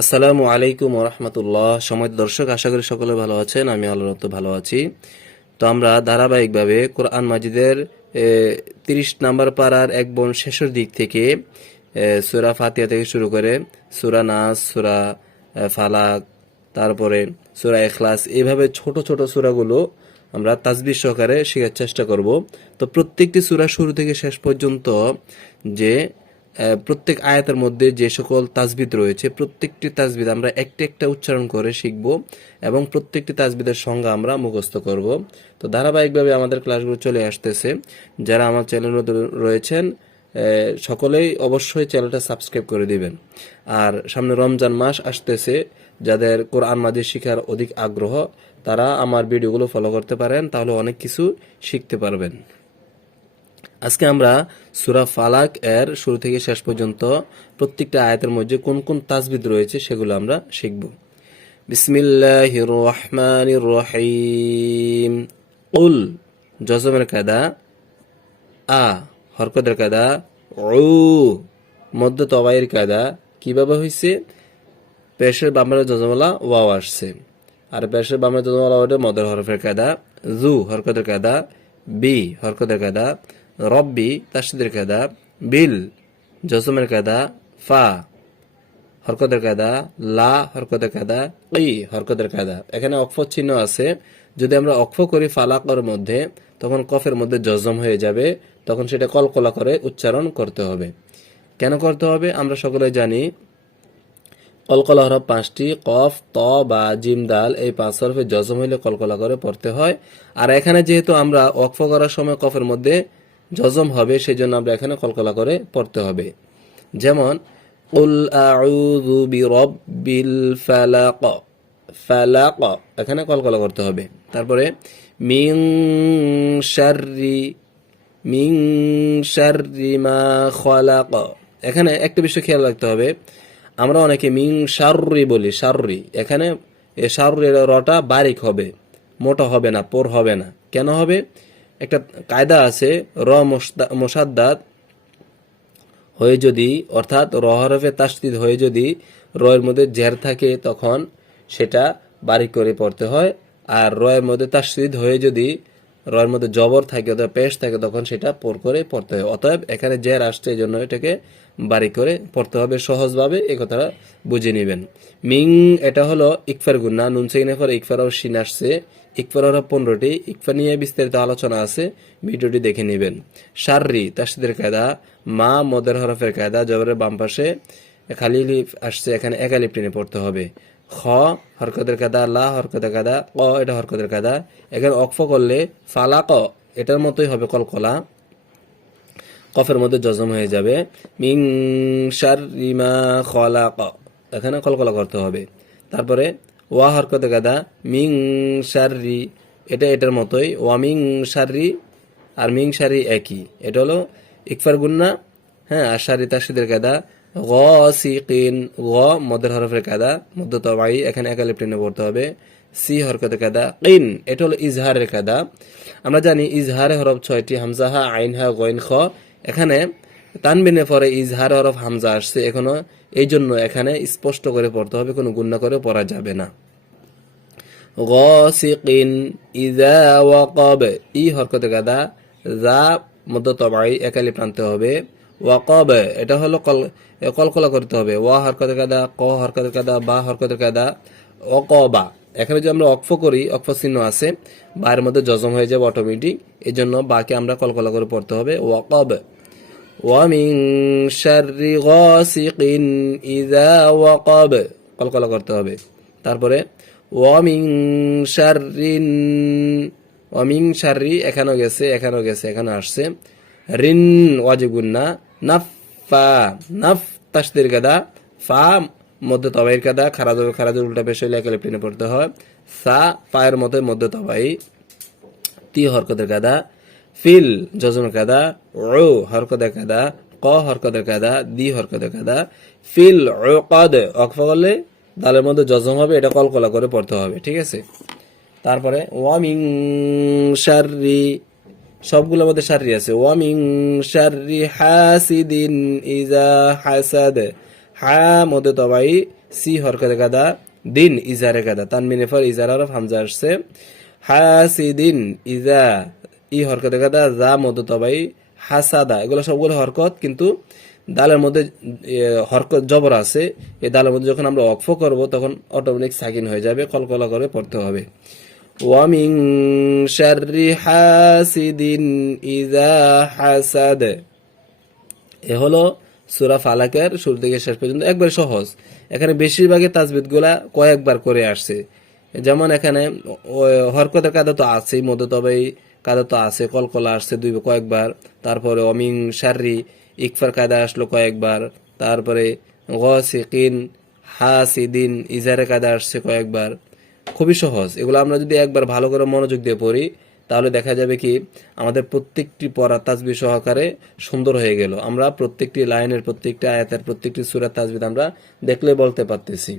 আসসালামু আলাইকুম রহমতুল্লাহ। সময় দর্শক, আশা করি সকলে ভালো আছেন, আমি আল্লাহ তো ভালো আছি। তো আমরা ধারাবাহিকভাবে কোরআন মাজিদের তিরিশ নাম্বার পাড়ার এক বোন শেষের দিক থেকে সুরা ফাতিয়া থেকে শুরু করে সুরা নাস, সুরা ফালাক, তারপরে সুরা এখলাস এইভাবে ছোট ছোট সুরাগুলো আমরা তাজবির সহকারে শেখার চেষ্টা করব। তো প্রত্যেকটি সুরা শুরু থেকে শেষ পর্যন্ত যে প্রত্যেক আয়াতের মধ্যে যে সকল তাজবিদ রয়েছে, প্রত্যেকটি তাজবিদ আমরা একটা একটা উচ্চারণ করে শিখব এবং প্রত্যেকটি তাজবিদের সংজ্ঞা আমরা মুখস্থ করব। তো ধারাবাহিকভাবে আমাদের ক্লাসগুলো চলে আসতেছে। যারা আমার চ্যানেলে রয়েছেন সকলেই অবশ্যই চ্যানেলটা সাবস্ক্রাইব করে দিবেন। আর সামনে রমজান মাস আসতেছে, যাদের কোরআন মাজিদ শিখার অধিক আগ্রহ, তারা আমার ভিডিওগুলো ফলো করতে পারেন, তাহলে অনেক কিছু শিখতে পারবেন। আজকে আমরা সুরা ফালাক এর শুরু থেকে শেষ পর্যন্ত প্রত্যেকটা আয়াতের মধ্যে কোন কোন তাজবিদ রয়েছে সেগুলো আমরা শিখব। বিসমিল্লাহির রহমানির রহিম উল, জজমের কায়দা। আ, হরকতের কায়দা। উ, মধ্য তবাইয়ের কায়দা। কীভাবে হয়েছে পেশের বামের যজমালা ওয়াও আসছে। আর পেশের বামের যজমালা ওটা মদের হরফের কায়দা। জু, হরকতের কায়দা। বি, হরকতের কায়দা। রব্বি তাসিদের কায়দা, বিল জজমের কায়দা, ফা হরকতের কায়দা, লা হরকতের কায়দা, ই হরকতের কায়দা। এখানে অক্ষ চিহ্ন আছে। যদি আমরা অক্ষ করি ফালাকর মধ্যে, তখন কফের মধ্যে জজম হয়ে যাবে। তখন সেটা কলকলা করে উচ্চারণ করতে হবে। কেন করতে হবে? আমরা সকলে জানি। কলকলা হরফ পাঁচটি, কফ, ত, বা জিম, দাল, এই পাঁচ হরফে জজম হইলে কলকলা করে পড়তে হয়। আর এখানে যেহেতু আমরা অক্ফ করার সময় কফের মধ্যে জজম হবে সেই জন্য আমরা এখানে কলকলা করে পড়তে হবে। যেমন, উল আউযু বিরাব্বিল ফালাক ফালাক, এখানে কলকলা করতে হবে। তারপরে মিং শাররি মিং শাররি মা খলাক এখানে একটা বিষয় খেয়াল রাখতে হবে। আমরা অনেকে মিং শাররি বলি, শাররি। এখানে, এ শাররি রটা বারিক হবে, মোটা হবে না পোর হবে না। কেন হবে? একটা কায়দা আছে, র মোসদা- মোসাদ্দাত হয়ে যদি, অর্থাৎ রহরফে তাস্তিদ হয়ে যদি রয়ের মধ্যে জের থাকে, তখন সেটা বারিক করে পড়তে হয়। আর রয়ের মধ্যে তাস্তিদ হয়ে যদি রয়ের মধ্যে জবর থাকে অথবা পেশ থাকে, তখন সেটা পর করে পড়তে হয়। অতএব এখানে জের আসছে এই জন্য এটাকে বারিক করে পড়তে হবে। সহজভাবে এই কথাটা বুঝে নেবেন। মিং, এটা হলো ইকফার গুন্না নুন সেগিনের পর ইকফার ও সিন আসছে। ইকফার হলো পনেরোটি। ইকফা নিয়ে বিস্তারিত আলোচনা আছে। ভিডিওটি দেখে নেবেন। শাররি তাসদিদের কায়দা। মা, মদের হরফের কায়দা। জবরের বাম পাশে খালি লিপ আসছে। এখানে একা টেনে পড়তে হবে। খ, হরকতের কাদা, লা, হরকতের কাদা, ক, এটা হরকতের কাদা। এখানে অক্ফ করলে ফালা ক এটার মতোই হবে কলকলা। কফের মধ্যে জজম হয়ে যাবে। মিং শাররি মা খলাক। এখানে কলকলা করতে হবে। তারপরে ওয়া হরকতে গাদা মিং শাররি। এটা এটার মতোই। ওয়া মিং শাররি আর মিং সারি একই। এটা হলো ইকফার গুন্না হ্যাঁ আর শারি তাসিদের কাদা। গ সিকিন গ, মদের হরফের কাদা মধ্য তবাই, এখানে একা টেনে পড়তে হবে। সি হরকতের কাদা কিন, এটা হলো ইজহারের কাদা আমরা জানি ইজহারে হরফ ছয়টি হামজাহা আইনহা গইন, খ। এখানে তানবিনের পরে ইজহার হরফ হামজা আসছে এখনও। এই জন্য এখানে স্পষ্ট করে পড়তে হবে, কোনো গুন্না করে পড়া যাবে না। গসিকিন, ইজা ওয়াকব, ই হরকতে গাদা যা মধ্য তবাই একালি প্রান্তে হবে। ওয়াকব, এটা হলো কল কলকলা করতে হবে। ওয়া হরকতের কাদা, ক হরকতের কাদা, বা হরকতের কাদা অকবা এখানে যদি আমরা অক্ফ করি অক্ফ চিহ্ন আছে বায়ের মধ্যে জজম হয়ে যাবে অটোমেটিক এই জন্য বাকে আমরা কলকলা করে পড়তে হবে, ওয়াকব। ওয়ামিং শারি গসিকিন ইজা ওয়াকব, কলকলা করতে হবে। তারপরে ওয়ামিং শারিন অমিং শারি এখানেও গেছে এখানেও গেছে, এখানে আসছে। রিন ওয়াজিবুন্না নাফা নাফ, তাসদির কাদা ফা, মধ্যে তবাইয়ের কাদা খারাজ খারাজের উল্টা পেশ হইলে একালে টেনে পড়তে হয়। সা ফায়ের মধ্যে মধ্যে তবাই, তি হরকতের কাদা ফিল জজমের কাদা ও হরকতের কাদা ক হরকতের কাদা দি হরকতের কাদা ফিল, ও কদ অক্ফ করলে দালের মধ্যে জজম হবে, এটা কলকলা করে পড়তে হবে, ঠিক আছে? তারপরে ওয়ামিং শাররি সবগুলোর মধ্যে শাররি আছে। ওয়ামিং শাররি হাসিদিন ইজা হাসাদ। হা মধ্যে তবাই, সি হরকতে গাদা, দিন ইজারে গাদা। তানমিনে ফর ইজার আরফ হামজা আসছে। হা সি দিন ইজা, ই হরকতে গাদা যা মধ্যে তবাই, হাসাদা। এগুলো সবগুলো হরকত, কিন্তু দালের মধ্যে হরকত জবর আছে। এই দালের মধ্যে যখন আমরা অক্ফ করব, তখন অটোমেটিক সাকিন হয়ে যাবে, কলকলা করে পড়তে হবে। ওয়ামিং শাররি হাসিদিন ইজা হাসাদ এ হলো সুরা ফালাকের শুরু থেকে শেষ পর্যন্ত একবার সহজ। এখানে বেশিরভাগই তাজবিদগুলা কয়েকবার করে আসছে। যেমন এখানে হরকতের কাদা তো আছেই মধ্যে তবে কাদা তো আছে, কলকলা আসছে দুই, কয়েকবার। তারপরে অমিং শাররি, ইকফার কাদা আসলো কয়েকবার। তারপরে গসিকিন, হাসিদিন ইজারে কাদা আসছে কয়েকবার। খুবই সহজ। এগুলো আমরা যদি একবার ভালো করে মনোযোগ দিয়ে পড়ি, তাহলে দেখা যাবে কি, আমাদের প্রত্যেকটি পড়া তাজবি সহকারে সুন্দর হয়ে গেল। আমরা প্রত্যেকটি লাইনের প্রত্যেকটি আয়াতের প্রত্যেকটি সুরার তাজবিদ আমরা দেখলে বলতে পারতেছি।